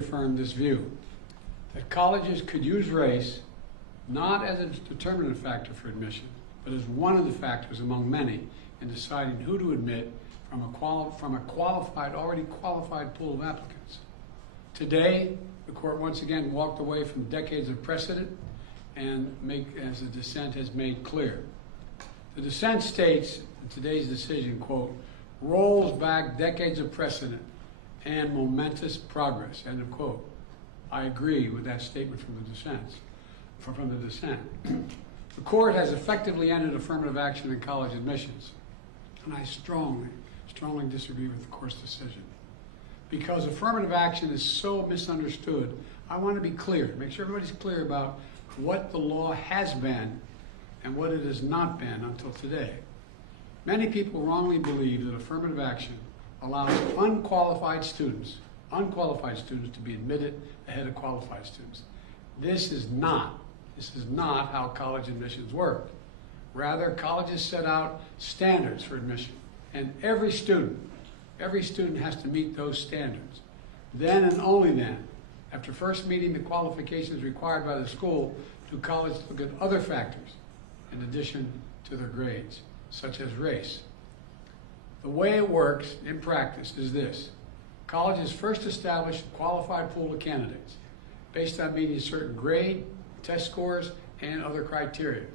affirmed this view, that colleges could use race not as a determinant factor for admission, but as one of the factors among many in deciding who to admit from a already qualified pool of applicants. Today, the court once again walked away from decades of precedent and as the dissent has made clear. The dissent states in today's decision, quote, rolls back decades of precedent and momentous progress, end of quote. I agree with that statement from the dissent. The court has effectively ended affirmative action in college admissions, and I strongly disagree with the court's decision. Because affirmative action is so misunderstood, I want to be clear, make sure everybody's clear about what the law has been and what it has not been until today. Many people wrongly believe that affirmative action allows unqualified students to be admitted ahead of qualified students. This is not how college admissions work. Rather, colleges set out standards for admission, and every student has to meet those standards. Then and only then, after first meeting the qualifications required by the school, do colleges look at other factors in addition to their grades, such as race. The way it works in practice is this. Colleges first establish a qualified pool of candidates based on meeting certain grade, test scores, and other criteria.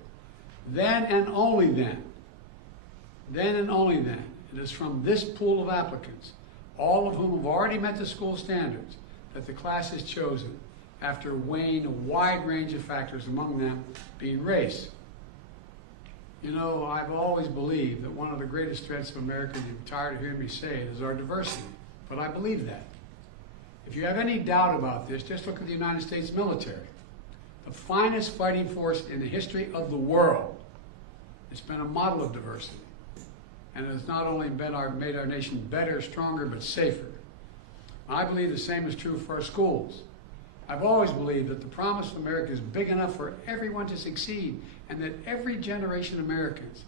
Then and only then, it is from this pool of applicants, all of whom have already met the school standards, that the class is chosen after weighing a wide range of factors, among them being race. You know, I've always believed that one of the greatest threats of America, and you're tired of hearing me say it, is our diversity. But I believe that. If you have any doubt about this, just look at the United States military. The finest fighting force in the history of the world. It's been a model of diversity. And it has not only made our nation better, stronger, but safer. I believe the same is true for our schools. I've always believed that the promise of America is big enough for everyone to succeed, and that every generation of Americans,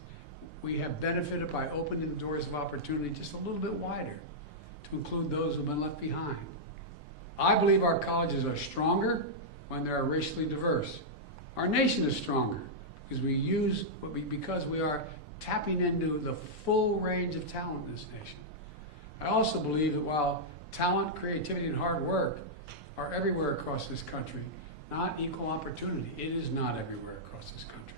we have benefited by opening the doors of opportunity just a little bit wider to include those who have been left behind. I believe our colleges are stronger when they are racially diverse. Our nation is stronger because we are tapping into the full range of talent in this nation. I also believe that while talent, creativity, and hard work are everywhere across this country, not equal opportunity. It is not everywhere across this country.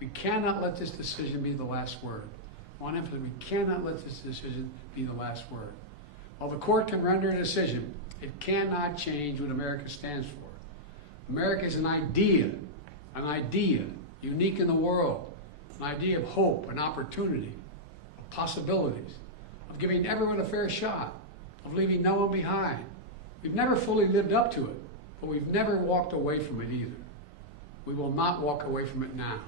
We cannot let this decision be the last word. I want to emphasize, we cannot let this decision be the last word. While the court can render a decision, it cannot change what America stands for. America is an idea unique in the world, an idea of hope and opportunity, of possibilities, of giving everyone a fair shot, of leaving no one behind. We've never fully lived up to it, but we've never walked away from it either. We will not walk away from it now.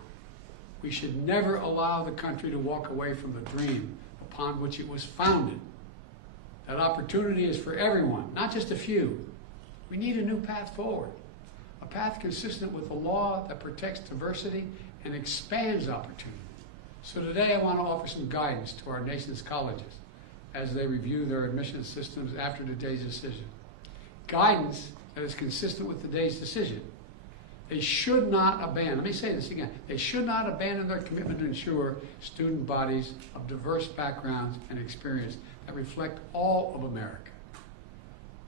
We should never allow the country to walk away from the dream upon which it was founded. That opportunity is for everyone, not just a few. We need a new path forward, a path consistent with the law that protects diversity and expands opportunity. So today I want to offer some guidance to our nation's colleges as they review their admissions systems after today's decision. Guidance that is consistent with today's decision. They should not abandon, let me say this again, they should not abandon their commitment to ensure student bodies of diverse backgrounds and experience that reflect all of America.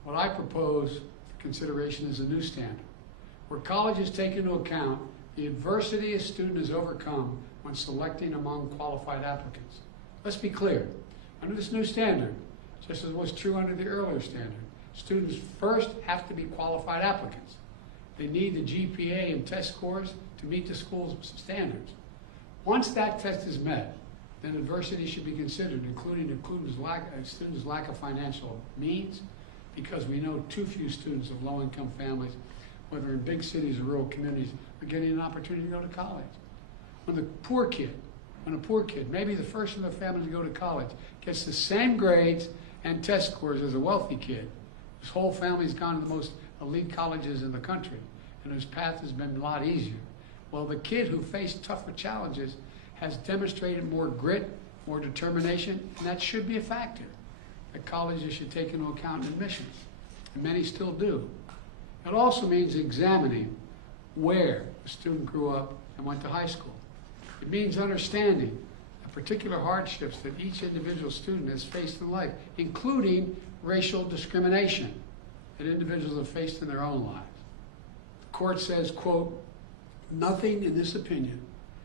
What I propose for consideration is a new standard, where colleges take into account the adversity a student has overcome when selecting among qualified applicants. Let's be clear, under this new standard, just as was true under the earlier standard, students first have to be qualified applicants. They need the GPA and test scores to meet the school's standards. Once that test is met, then adversity should be considered, including students' lack of financial means, because we know too few students of low-income families, whether in big cities or rural communities, are getting an opportunity to go to college. When a poor kid, maybe the first in their family to go to college, gets the same grades and test scores as a wealthy kid, his whole family's gone to the most elite colleges in the country, and whose path has been a lot easier. Well, the kid who faced tougher challenges has demonstrated more grit, more determination, and that should be a factor that colleges should take into account in admissions. and many still do. It also means examining where the student grew up and went to high school. It means understanding the particular hardships that each individual student has faced in life, including racial discrimination that individuals have faced in their own lives. The court says, quote, "Nothing in this opinion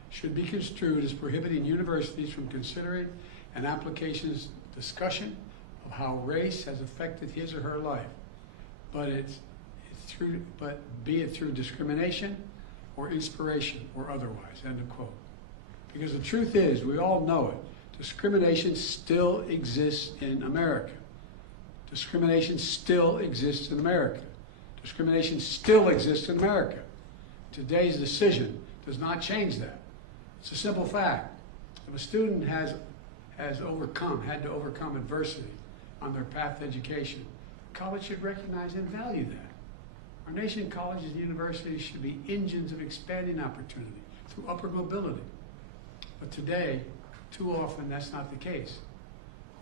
should be construed as prohibiting universities from considering an application's discussion of how race has affected his or her life, but be it through discrimination or inspiration or otherwise," end of quote. Because the truth is, we all know it, discrimination still exists in America. Discrimination still exists in America. Discrimination still exists in America. Today's decision does not change that. It's a simple fact. If a student had to overcome adversity on their path to education, college should recognize and value that. Our nation's colleges and universities should be engines of expanding opportunity through upward mobility. But today, too often, that's not the case.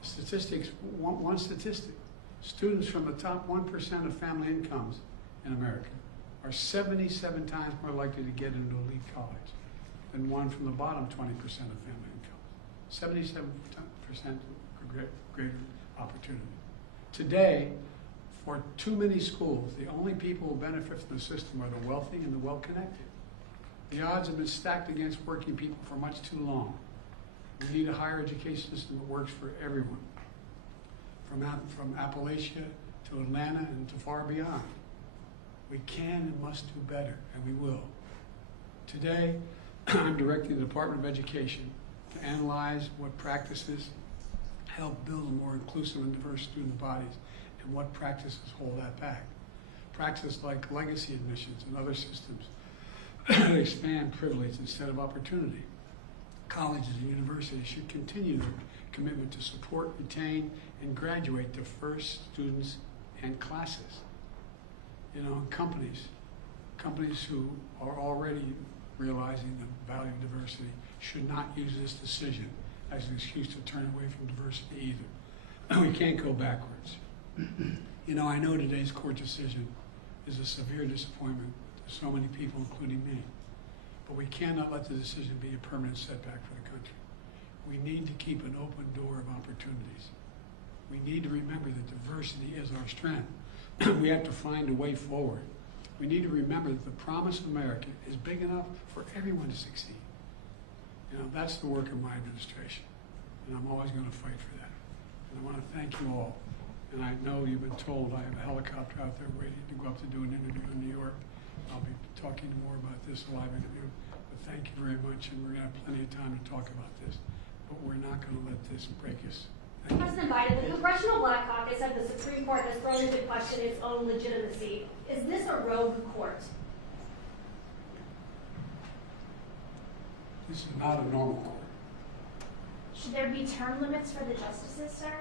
Statistics, one statistic, students from the top 1% of family incomes in America are 77 times more likely to get into elite college than one from the bottom 20% of family income. 77% greater opportunity. Today, for too many schools, the only people who benefit from the system are the wealthy and the well-connected. The odds have been stacked against working people for much too long. We need a higher education system that works for everyone, from Appalachia to Atlanta and to far beyond. We can and must do better, and we will. Today, I'm directing the Department of Education to analyze what practices help build a more inclusive and diverse student bodies and what practices hold that back. Practices like legacy admissions and other systems that expand privilege instead of opportunity. Colleges and universities should continue their commitment to support, retain, and graduate diverse students and classes. Companies who are already realizing the value of diversity should not use this decision as an excuse to turn away from diversity either. We can't go backwards. I know today's court decision is a severe disappointment to so many people, including me. But we cannot let the decision be a permanent setback for the country. We need to keep an open door of opportunities. We need to remember that diversity is our strength. We have to find a way forward. We need to remember that the promise of America is big enough for everyone to succeed. That's the work of my administration, and I'm always going to fight for that. And I want to thank you all. And I know you've been told I have a helicopter out there waiting to go up to do an interview in New York. I'll be talking more about this live interview. But thank you very much, and we're going to have plenty of time to talk about this. But we're not going to let this break us. President Biden, the Congressional Black Caucus said the Supreme Court has thrown into question its own legitimacy. Is this a rogue court? This is not a normal court. Should there be term limits for the justices, sir?